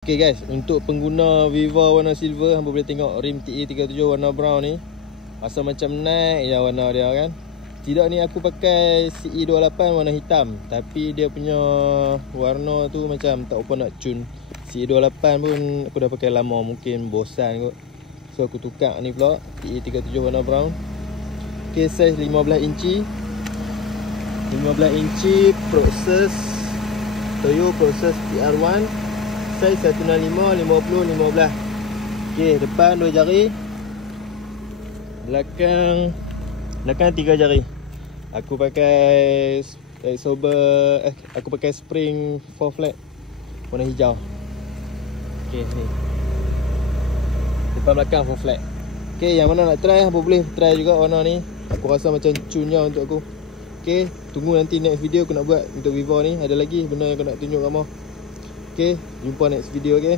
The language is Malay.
Okay guys, untuk pengguna Viva warna silver, hampa boleh tengok rim TE37 warna brown ni asal macam naik je warna dia kan. Tidak ni aku pakai CE28 warna hitam, tapi dia punya warna tu macam tak apa nak cun. CE28 pun aku dah pakai lama, mungkin bosan kot. So aku tukar ni pula TE37 warna brown. Okay, size 15 inci. 15 inci proses Toyo proses TR1. Saiz 165, 50, 15. Okey, depan 2 jari. Belakang 3 jari. Aku pakai aku pakai spring 4 flat warna hijau. Okey, ni. Depan belakang 4 flat. Okey, yang mana nak try, apa boleh try juga warna ni. Aku rasa macam cunnya untuk aku. Okey, tunggu nanti next video aku nak buat untuk Viva ni. Ada lagi benda yang aku nak tunjuk kamu. Okay, jumpa next video, okay.